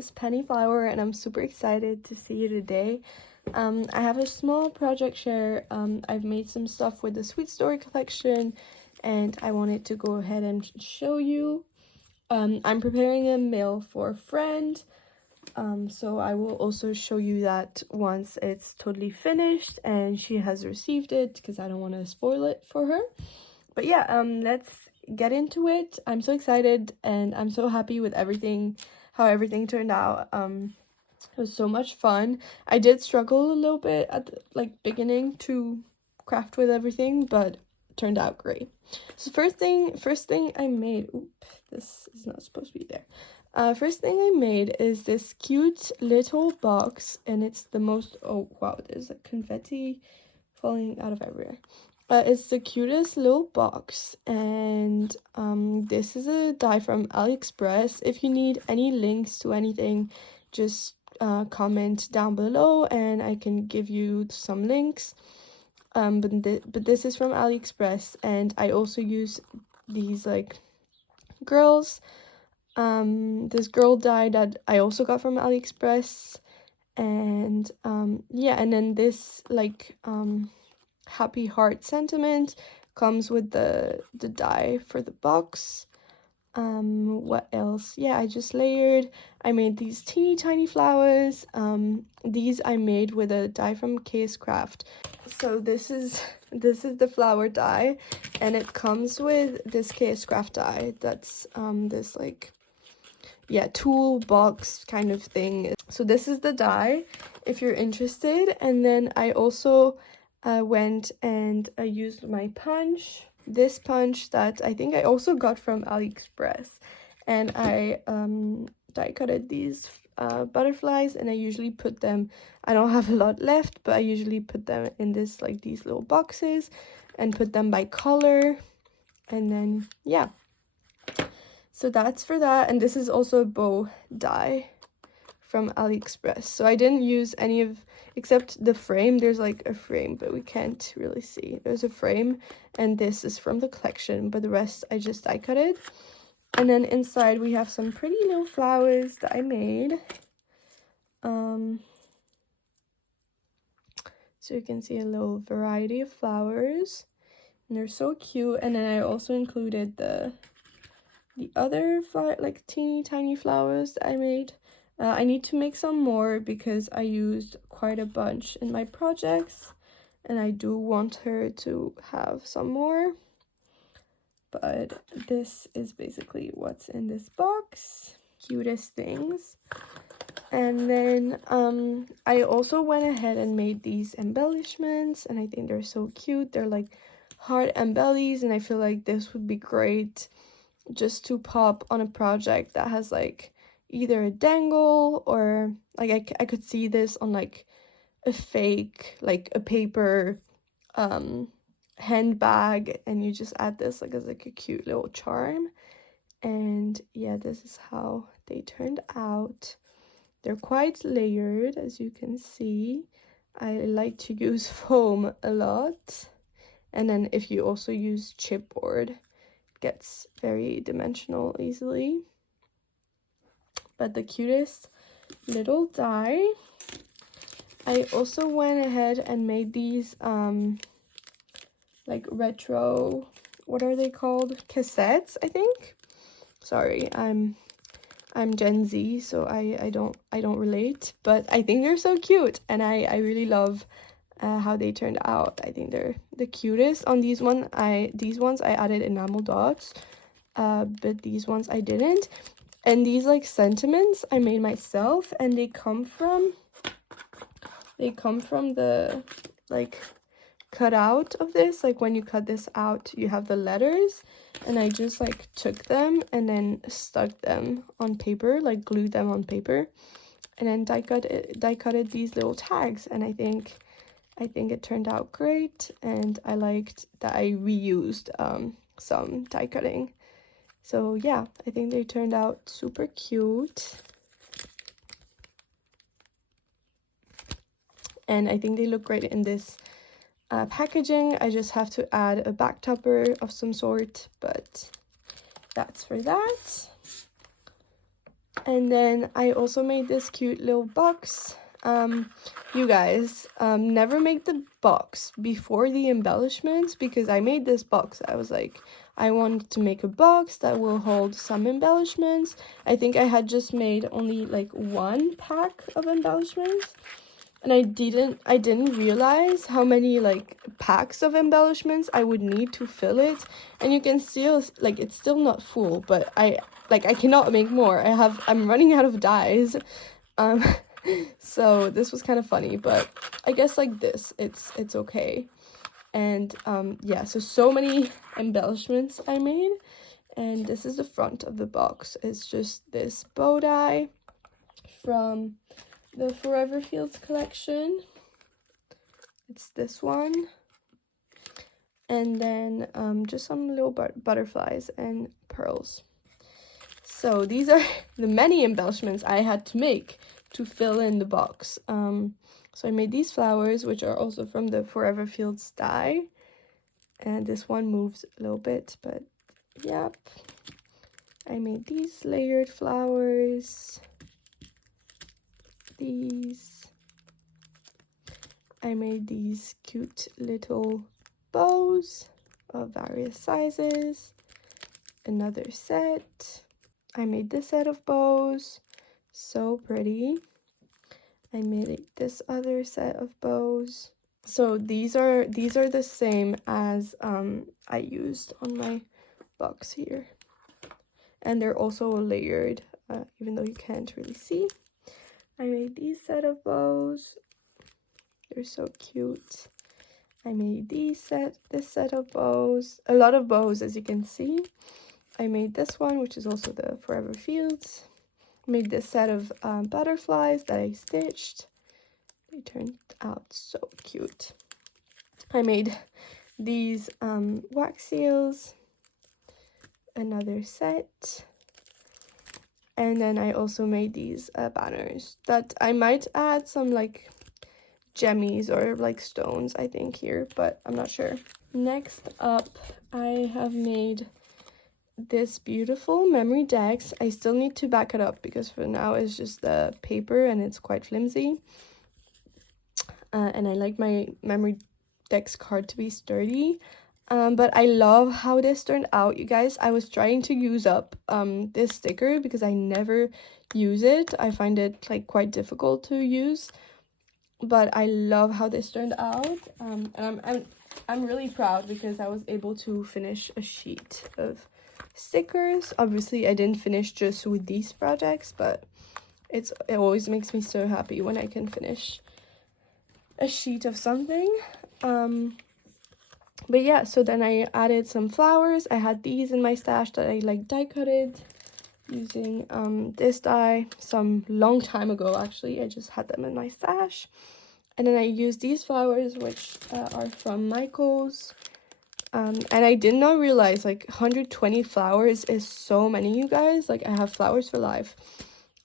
is Penny Flower, and I'm super excited to see you today. I have a small project share. I've made some stuff with the Sweet Story collection, and I wanted to go ahead and show you. I'm preparing a mail for a friend, so I will also show you that once it's totally finished and she has received it, because I don't want to spoil it for her. But yeah, let's get into it. I'm so excited and I'm so happy with everything, how everything turned out. It was so much fun. I did struggle a little bit at the beginning to craft with everything, but it turned out great. So first thing I made, this is not supposed to be there. First thing I made is this cute little box, and it's the most, oh wow, there's like confetti falling out of everywhere. It's the cutest little box, and this is a die from AliExpress. If you need any links to anything, just comment down below and I can give you some links. But this is from AliExpress, and I also use these like girls. This girl die that I also got from AliExpress, and yeah, and then this like happy heart sentiment comes with the die for the box. What else? Yeah, I just layered. I made these teeny tiny flowers. These I made with a die from Craft. So this is the flower die, and it comes with this Craft die. That's this like, yeah, toolbox kind of thing. So this is the die if you're interested. And then I also went and I used my punch, this punch that I think I also got from AliExpress, and I die cutted these butterflies, and I usually put them, I don't have a lot left, but I usually put them in this like these little boxes and put them by color. And then yeah, so that's for that. And this is also a bow die from AliExpress. So I didn't use any of, except the frame. There's like a frame, but we can't really see. There's a frame, and this is from the collection, but the rest I just die cut it. And then inside we have some pretty little flowers that I made. So you can see a little variety of flowers, and they're so cute. And then I also included the other like teeny tiny flowers that I made. I need to make some more because I used quite a bunch in my projects, and I do want her to have some more. But this is basically what's in this box. Cutest things. And then I also went ahead and made these embellishments, and I think they're so cute. They're like heart embellies, and I feel like this would be great just to pop on a project that has like either a dangle, or like I could see this on like a fake, like a paper handbag, and you just add this like as like a cute little charm. And yeah, this is how they turned out. They're quite layered, as you can see. I like to use foam a lot, and then if you also use chipboard, gets very dimensional easily. But the cutest little die. I also went ahead and made these like retro, what are they called, cassettes, I think. Sorry, I'm Gen Z, so I don't relate, but I think they're so cute, and I really love how they turned out. I think they're the cutest. On these ones I added enamel dots, but these ones I didn't. And these like sentiments I made myself, and they come from the like cut out of this. Like when you cut this out, you have the letters, and I just like took them and then stuck them on paper, like glued them on paper, and then die cutted these little tags. And I think it turned out great, and I liked that I reused some die cutting. So yeah, I think they turned out super cute, and I think they look great in this packaging. I just have to add a back topper of some sort, but that's for that. And then I also made this cute little box. You guys, never make the box before the embellishments, because I made this box. I was like, I wanted to make a box that will hold some embellishments. I think I had just made only like 1 pack of embellishments, and I didn't realize how many like packs of embellishments I would need to fill it. And you can still, like, it's still not full, but I cannot make more. I'm running out of dyes. So this was kind of funny, but I guess like this, it's okay. And yeah, so many embellishments I made. And this is the front of the box. It's just this bow tie from the Forever Fields collection. It's this one. And then just some little butterflies and pearls. So these are the many embellishments I had to make to fill in the box. So I made these flowers, which are also from the Forever Fields die. And this one moves a little bit, but yep. I made these layered flowers. These. I made these cute little bows of various sizes. Another set. I made this set of bows. So pretty. I made this other set of bows. So these are the same as I used on my box here. And they're also layered, even though you can't really see. I made these set of bows. They're so cute. I made this set of bows. A lot of bows, as you can see. I made this one, which is also the Forever Fields. I made this set of butterflies that I stitched. They turned out so cute. I made these wax seals. Another set. And then I also made these banners that I might add some like gemmies or like stones, I think, here, but I'm not sure. Next up, I have made this beautiful memory decks. I still need to back it up because for now it's just the paper and it's quite flimsy. And I like my memory decks card to be sturdy. But I love how this turned out, you guys. I was trying to use up this sticker because I never use it. I find it like quite difficult to use. But I love how this turned out. And I'm really proud because I was able to finish a sheet of stickers. Obviously, I didn't finish just with these projects, but it always makes me so happy when I can finish a sheet of something. But yeah, so then I added some flowers. I had these in my stash that I like die cutted using this die some long time ago. Actually, I just had them in my stash. And then I used these flowers, which are from Michael's. And I did not realize like 120 flowers is so many, you guys. Like, I have flowers for life.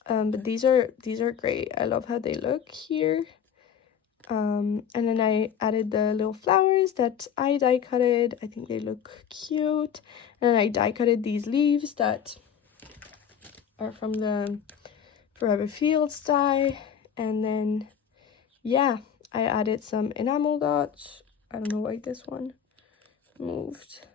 But these are great. I love how they look here. And then I added the little flowers that I die cutted. I think they look cute. And then I die cutted these leaves that are from the Forever Fields die. And then yeah, I added some enamel dots. I don't know why this one moved.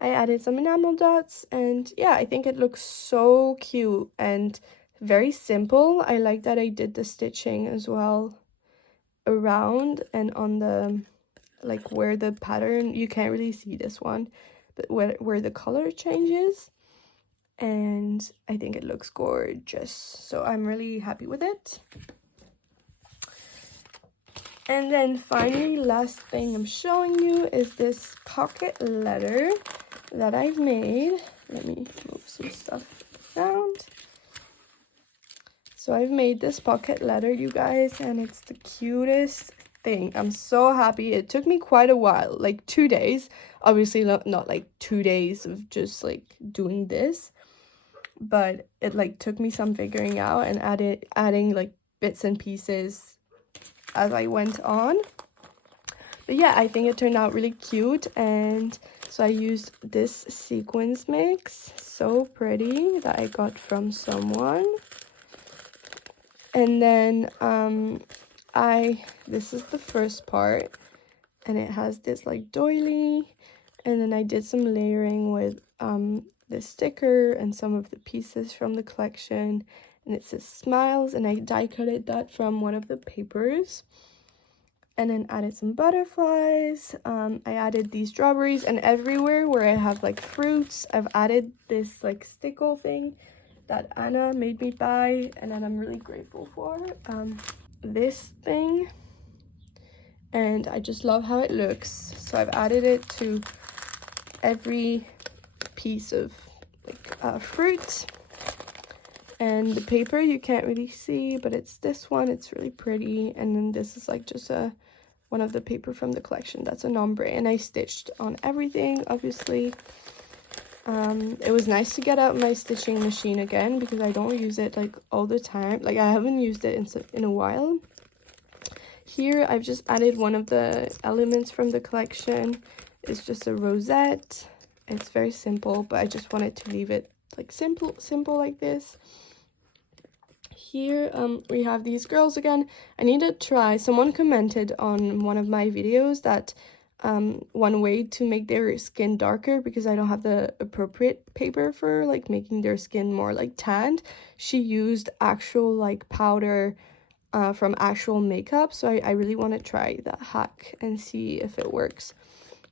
I added some enamel dots, and yeah, I think it looks so cute and very simple. I like that I did the stitching as well around and on the, like, where the pattern, you can't really see this one, but where the color changes. And I think it looks gorgeous, so I'm really happy with it. And then finally, last thing I'm showing you is this pocket letter that I've made. Let me move some stuff around. So I've made this pocket letter, you guys, and it's the cutest thing. I'm so happy. It took me quite a while, like 2 days. Obviously not like 2 days of just like doing this, but it like took me some figuring out and adding like bits and pieces as I went on. But yeah, I think it turned out really cute. And so I used this sequins mix, so pretty, that I got from someone. And then this is the first part, and it has this like doily, and then I did some layering with the sticker and some of the pieces from the collection, and it says smiles, and I die cutted that from one of the papers. And then added some butterflies. I added these strawberries, and everywhere where I have like fruits, I've added this like stickle thing that Anna made me buy, and that I'm really grateful for. This thing, and I just love how it looks, so I've added it to every piece of like fruit. And the paper you can't really see, but it's this one. It's really pretty. And then this is like just one of the paper from the collection. That's an ombre, and I stitched on everything, obviously. It was nice to get out my stitching machine again, because I don't use it like all the time. Like, I haven't used it in a while. Here I've just added one of the elements from the collection. It's just a rosette. It's very simple, but I just wanted to leave it like simple like this. Here we have these girls again. I need to try. Someone commented on one of my videos that one way to make their skin darker, because I don't have the appropriate paper for like making their skin more like tanned, she used actual like powder from actual makeup. So I really want to try that hack and see if it works.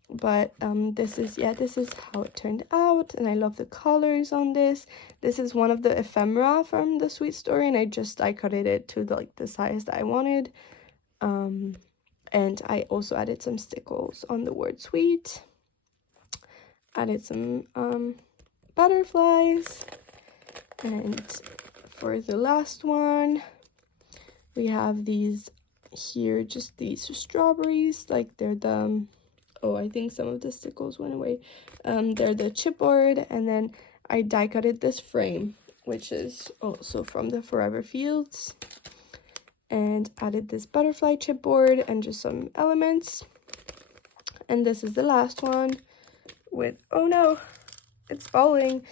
But this is how it turned out, and I love the colors on this. This is one of the ephemera from the Sweet Story, and I cut it to the size that I wanted. And I also added some stickles on the word sweet. Added some butterflies, and for the last one we have these here, just these strawberries. Like, they're the I think some of the stickles went away. They're the chipboard, and then I die cutted this frame, which is also from the Forever Fields, and added this butterfly chipboard and just some elements. And this is the last one with, oh no, it's falling.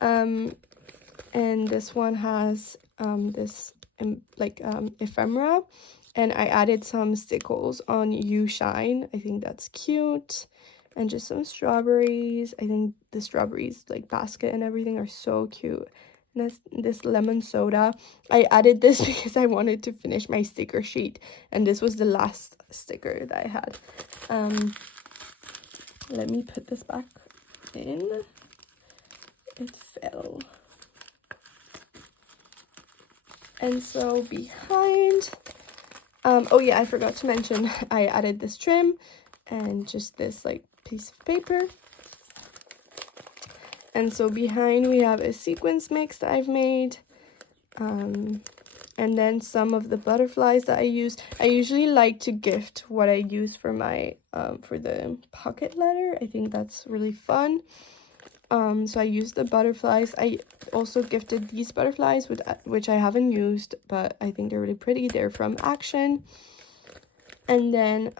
And this one has this ephemera. And I added some stickles on You Shine. I think that's cute. And just some strawberries. I think the strawberries, like basket and everything, are so cute. And this lemon soda. I added this because I wanted to finish my sticker sheet. And this was the last sticker that I had. Let me put this back in. It fell. And so behind... oh yeah, I forgot to mention, I added this trim and just this like piece of paper. And so behind we have a sequins mix that I've made. And then some of the butterflies that I use. I usually like to gift what I use for my for the pocket letter. I think that's really fun. So I used the butterflies. I also gifted these butterflies, which I haven't used, but I think they're really pretty. They're from Action. And then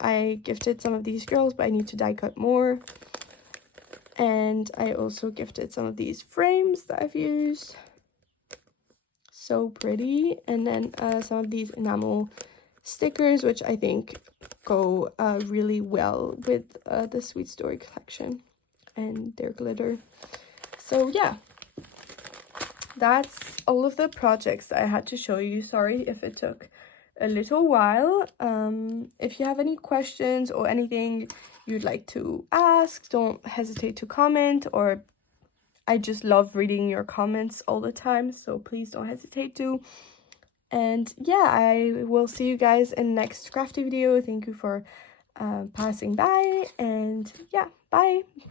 I gifted some of these girls, but I need to die cut more. And I also gifted some of these frames that I've used. So pretty. And then some of these enamel stickers, which I think go really well with the Sweet Story collection and their glitter. So yeah, that's all of the projects that I had to show you. Sorry if it took a little while. If you have any questions or anything you'd like to ask, don't hesitate to comment, or I just love reading your comments all the time, so please don't hesitate to. And yeah, I will see you guys in the next crafty video. Thank you for passing by, and yeah, bye.